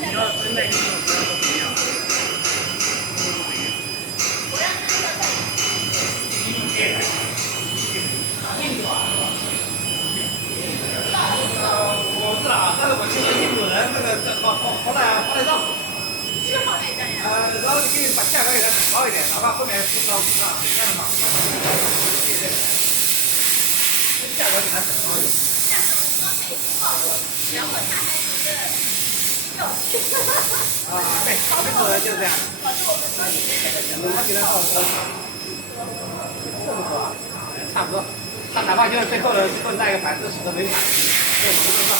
你要真的用不要不一样，我知道啊，但是我今天印度人这好赖账。是好赖账呀。然后你可以把价格给它提高一点，哪怕后面送到5上一样的嘛。对，价格给它提高一点。价格我刚才已经报过，然后他还有啊，对，印度人就是这样。导致我们说你这个什么？他给他报多少？这么多啊？差不多。他哪怕就是最后的那个10%都没满，这我们不算。